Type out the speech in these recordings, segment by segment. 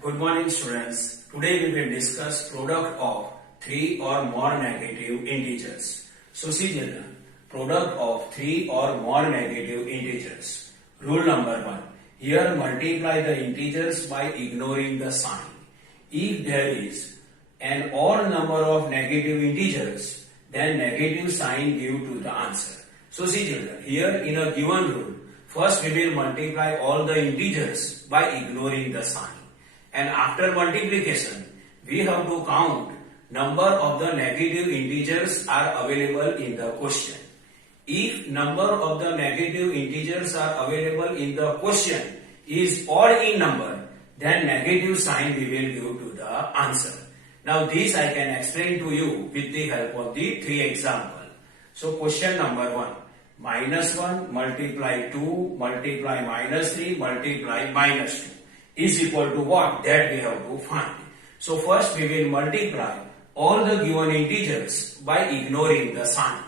Good morning students. Today we will discuss product of 3 or more negative integers. So see children, product of 3 or more negative integers. Rule number 1. Here multiply the integers by ignoring the sign. If there is an odd number of negative integers, then negative sign give to the answer. So see children, here in a given rule, first we will multiply all the integers by ignoring the sign. And after multiplication, we have to count number of the negative integers are available in the question. If number of the negative integers are available in the question is odd in number, then negative sign we will give to the answer. Now this I can explain to you with the help of the 3 examples. So question number 1. -1 multiply 2 multiply -3 multiply -2. Is equal to what? That we have to find. So first we will multiply all the given integers by ignoring the sign.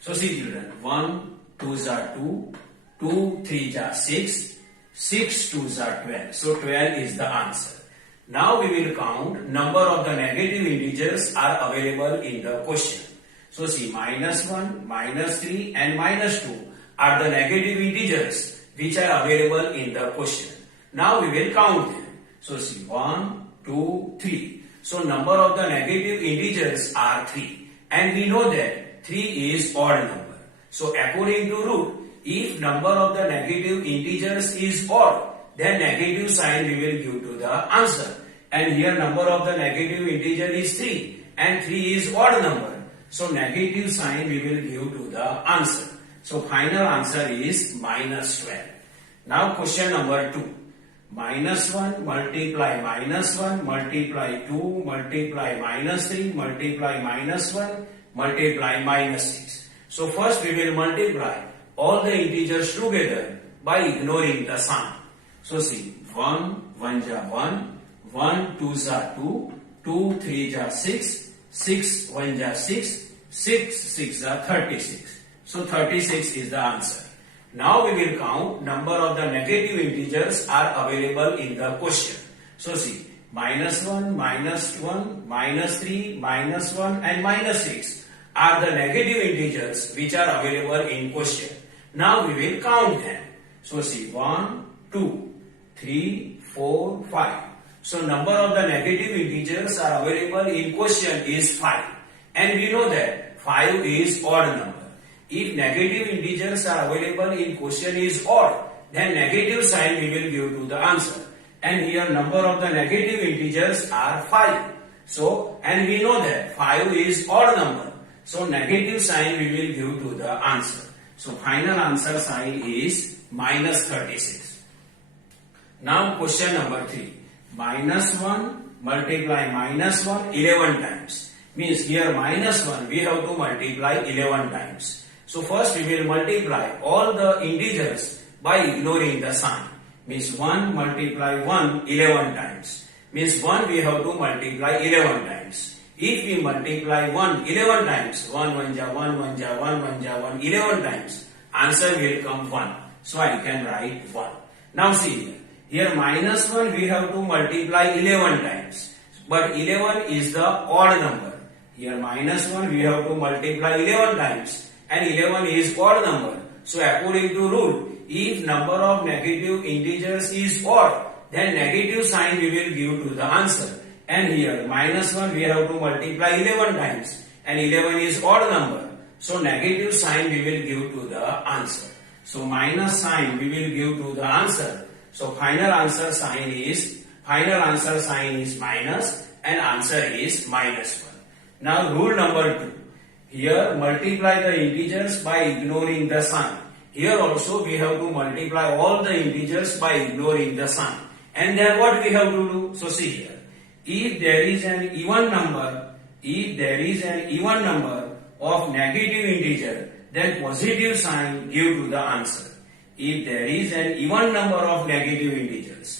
So see children, 1 2s are 2, 2 3s are 6, 6 2s are 12. So 12 is the answer. Now we will count number of the negative integers are available in the question. So see, -1, -3 and -2 are the negative integers which are available in the question. Now we will count them. So see, 1, 2, 3. So number of the negative integers are 3. And we know that 3 is odd number. So according to rule, if number of the negative integers is odd, then negative sign we will give to the answer. And here number of the negative integer is 3. And 3 is odd number. So negative sign we will give to the answer. So final answer is -12. Now question number 2. -1 multiply -1 multiply 2 multiply -3 multiply -1 multiply -6. So first we will multiply all the integers together by ignoring the sign. So see, 1 1s are 1, 1 2s are 2, 2 3s are 6, 6 1s are 6, 6 6s are 36. So 36 is the answer. Now we will count number of the negative integers are available in the question. So see, -1, -1, -3, -1 and -6 are the negative integers which are available in question. Now we will count them. So see, 1, 2, 3, 4, 5. So number of the negative integers are available in question is 5. And we know that 5 is odd number. If negative integers are available in question is odd, then negative sign we will give to the answer. And here number of the negative integers are 5. So, and we know that 5 is odd number. So negative sign we will give to the answer. So final answer sign is -36. Now question number 3. -1 multiply -1 11 times. Means here -1 we have to multiply 11 times. So first we will multiply all the integers by ignoring the sign. Means 1 multiply 1 11 times. Means 1 we have to multiply 11 times. If we multiply 1 11 times, 1 1 ja 1 1 ja 1 1 ja 1 11 times, answer will come 1. So I can write 1. Now see here -1 we have to multiply 11 times. But 11 is the odd number. Here -1 we have to multiply 11 times. And 11 is odd number. So according to rule, if number of negative integers is odd, then negative sign we will give to the answer. And here -1 we have to multiply 11 times. And 11 is odd number. So negative sign we will give to the answer. So minus sign we will give to the answer. So final answer sign is minus and answer is -1. Now rule number 2. Here multiply the integers by ignoring the sign. Here also we have to multiply all the integers by ignoring the sign. And then what we have to do? So see here. If there is an even number of negative integer, then positive sign give to the answer. If there is an even number of negative integers,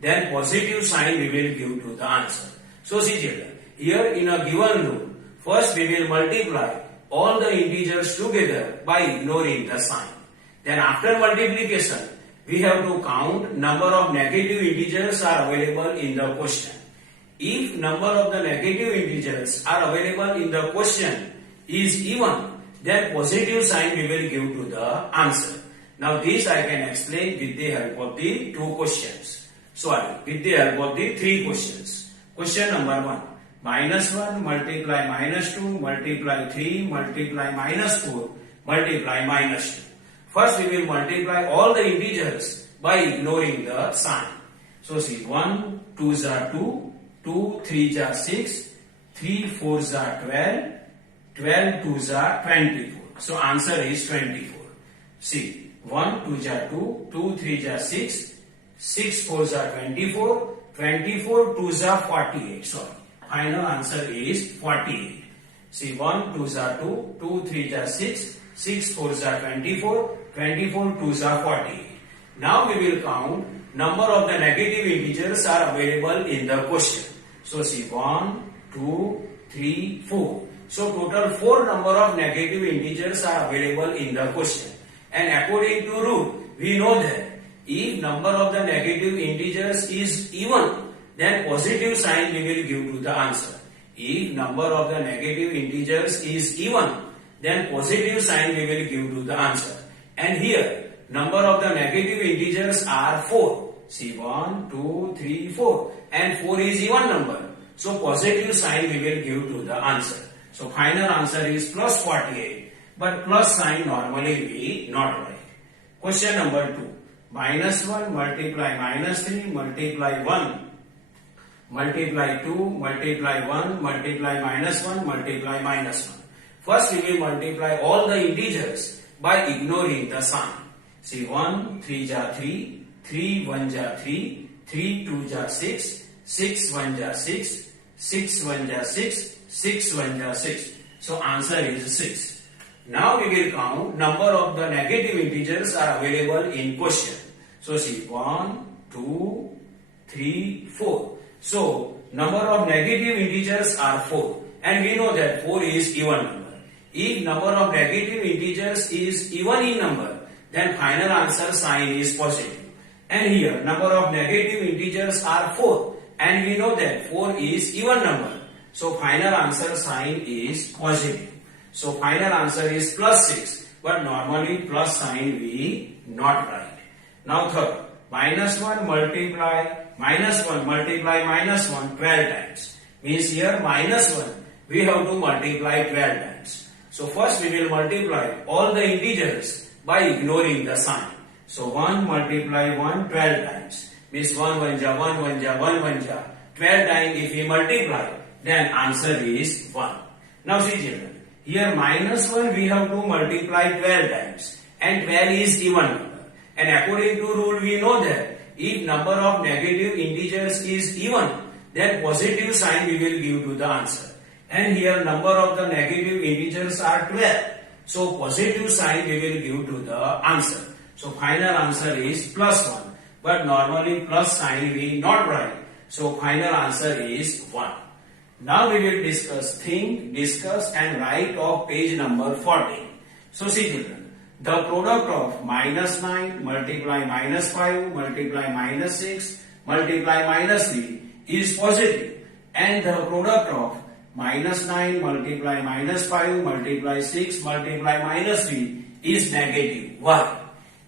then positive sign we will give to the answer. So see children, here in a given rule, first we will multiply all the integers together by ignoring the sign. Then after multiplication, we have to count number of negative integers are available in the question. If number of the negative integers are available in the question is even, then positive sign we will give to the answer. Now this I can explain with the help of the two questions. With the help of the three questions. Question number 1. -1 multiply -2 multiply 3 multiply -4 multiply -2. First we will multiply all the integers by ignoring the sign. So see, 1 2s are 2, 2 3s are 6, 3 4s are 12, 12 2s are 24. So answer is 24. See, 1 2s are 2, 2 3s are 6, 6 4s are 24, 24 2s are 48. Sorry, final answer is 48. See, 1 2s are 2, 2 3s are 6, 6 4s are 24, 24 2s are 48. Now we will count number of the negative integers are available in the question. So see, 1 2 3 4. So total 4 number of negative integers are available in the question. And according to rule, we know that if number of the negative integers is even, then positive sign we will give to the answer. If number of the negative integers is even, then positive sign we will give to the answer. And here, number of the negative integers are 4. See, 1, 2, 3, 4. And 4 is even number. So positive sign we will give to the answer. So final answer is plus 48. But plus sign normally we not write. Question number 2. -1 multiply -3 multiply 1 multiply 2 multiply 1 multiply -1 multiply -1. First we will multiply all the integers by ignoring the sign. See, 1 3s are 3, 3 1s are 3, 3 2s are 6, 6 1s are 6, 6 1s are 6, 6 1s are 6. So answer is 6. Now we will count number of the negative integers are available in question. So see, 1 2 3 4. So number of negative integers are 4, and we know that 4 is even number. If number of negative integers is even in number, then final answer sign is positive. And here number of negative integers are 4, and we know that 4 is even number. So final answer sign is positive. So final answer is plus 6, but normally plus sign we not write. Now third, -1 multiply -1 multiply -1 12 times. Means here -1 we have to multiply 12 times. So first we will multiply all the integers by ignoring the sign. So 1 multiply 1 12 times. Means 1 1 ja 1 1 ja 1 1 ja. 12 times if we multiply, then answer is 1. Now see children, here -1 we have to multiply 12 times, and 12 is even number. And according to rule we know that if number of negative integers is even, then positive sign we will give to the answer. And here number of the negative integers are 12. So positive sign we will give to the answer. So final answer is plus 1. But normally plus sign we not write. So final answer is 1. Now we will discuss think, discuss and write of page number 14. So see children, the product of -9 multiply -5 multiply -6 multiply -3 is positive, and the product of -9 multiply -5 multiply 6 multiply -3 is negative. Why?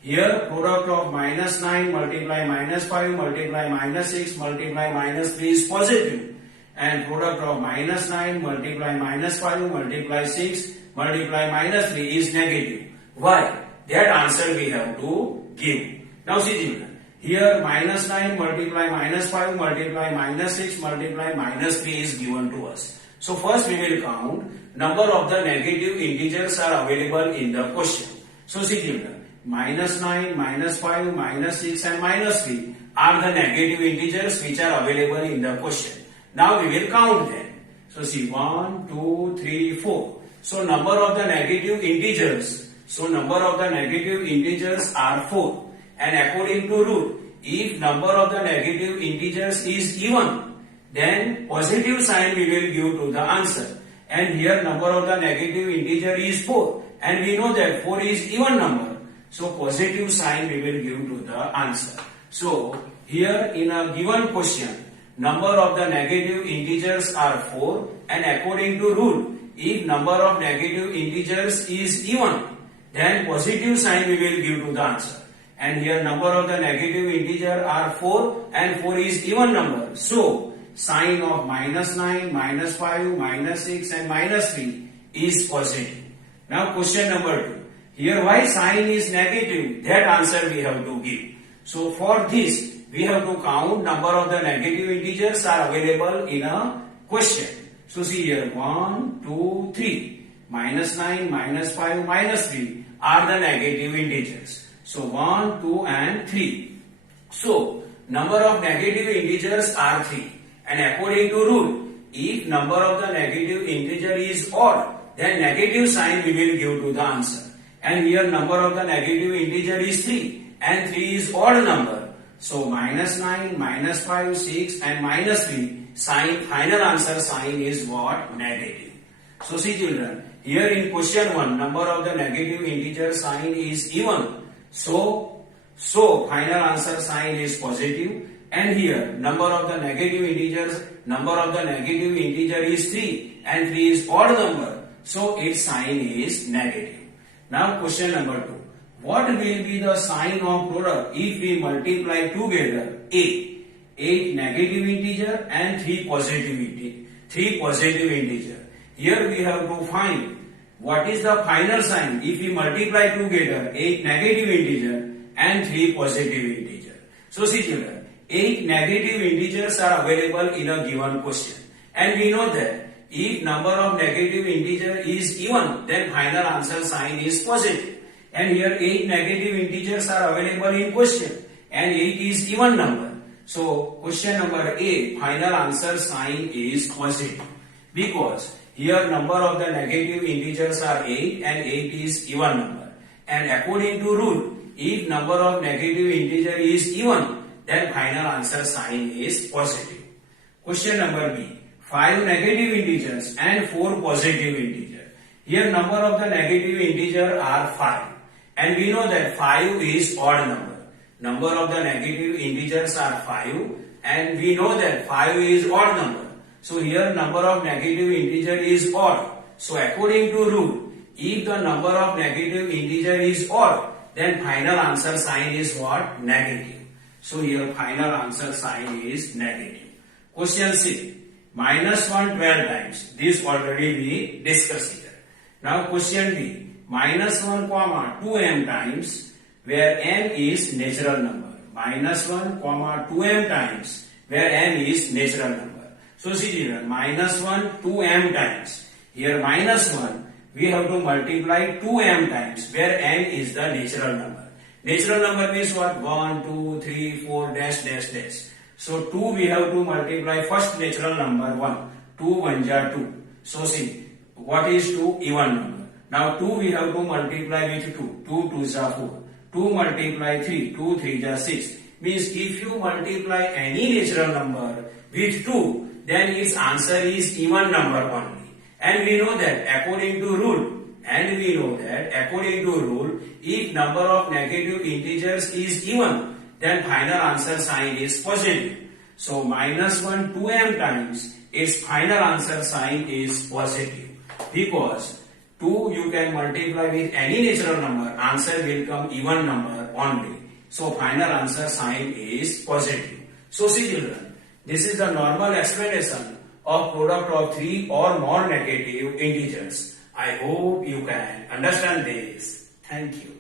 Here product of -9 multiply -5 multiply -6 multiply -3 is positive, and product of -9 multiply -5 multiply 6 multiply -3 is negative. Why? That answer we have to give. Now see children, here -9 multiply -5 multiply -6 multiply -3 is given to us. So first we will count number of the negative integers are available in the question. So see children, -9, -5, -6 and -3 are the negative integers which are available in the question. Now we will count them. So see, 1, 2, 3, 4. So number of the negative integers. So number of the negative integers are 4. And according to rule, if number of the negative integers is even, then positive sign we will give to the answer. And here number of the negative integer is 4. And we know that 4 is even number. So positive sign we will give to the answer. So here in a given question, number of the negative integers are 4, and according to rule, if number of negative integers is even, then positive sign we will give to the answer. And here number of the negative integer are 4 and 4 is even number. So sign of -9, -5, -6 and -3 is positive. Now question number 2. Here why sign is negative? That answer we have to give. So for this we have to count number of the negative integers are available in a question. So see here 1, 2, 3. -9, -5, -3 are the negative integers. So 1, 2 and 3. So number of negative integers are 3. And according to rule, if number of the negative integer is odd, then negative sign we will give to the answer. And here number of the negative integer is 3 and 3 is odd number. So -9, -5, 6 and -3 sign, final answer sign is what? Negative. So see children, here in question 1, number of the negative integer sign is even. So final answer sign is positive. And here number of the negative integers, number of the negative integer is 3 and 3 is odd number. So its sign is negative. Now question number 2. What will be the sign of product if we multiply together 8 negative integer and 3 positive integer? Here we have to find what is the final sign if we multiply together 8 negative integer and 3 positive integer. So see children, 8 negative integers are available in a given question, and we know that if number of negative integer is even, then final answer sign is positive. And here 8 negative integers are available in question and 8 is even number. So question number A, final answer sign is positive, because here number of the negative integers are 8 and 8 is even number. And according to rule, if number of negative integer is even, then final answer sign is positive. Question number B, 5 negative integers and 4 positive integer. Here number of the negative integer are 5. And we know that 5 is odd number. Number of the negative integers are 5 and we know that 5 is odd number. So here number of negative integer is odd. So according to rule, if the number of negative integer is odd, then final answer sign is what? Negative. So here final answer sign is negative. Question C, -1 12 times. This already we discussed here. Now question D, -1, 2m times, where m is natural number. -1, 2m times, where m is natural number. So see here, -1, 2m times. Here -1, we have to multiply 2m times, where m is the natural number. Natural number means what? 1, 2, 3, 4, dash, dash, dash. So 2 we have to multiply first natural number 1. 2 1 ja 2. So see, what is 2? Even number. Now 2 we have to multiply with 2. 2 2 ja 4. 2 multiply 3. 2 3 ja 6. Means if you multiply any natural number with 2, then its answer is even number only. And we know that according to rule, if number of negative integers is even, then final answer sign is positive. So -1 2m times, its final answer sign is positive, because 2 you can multiply with any natural number, answer will come even number only. So final answer sign is positive. So see children, this is the normal explanation of product of 3 or more negative integers. I hope you can understand this. Thank you.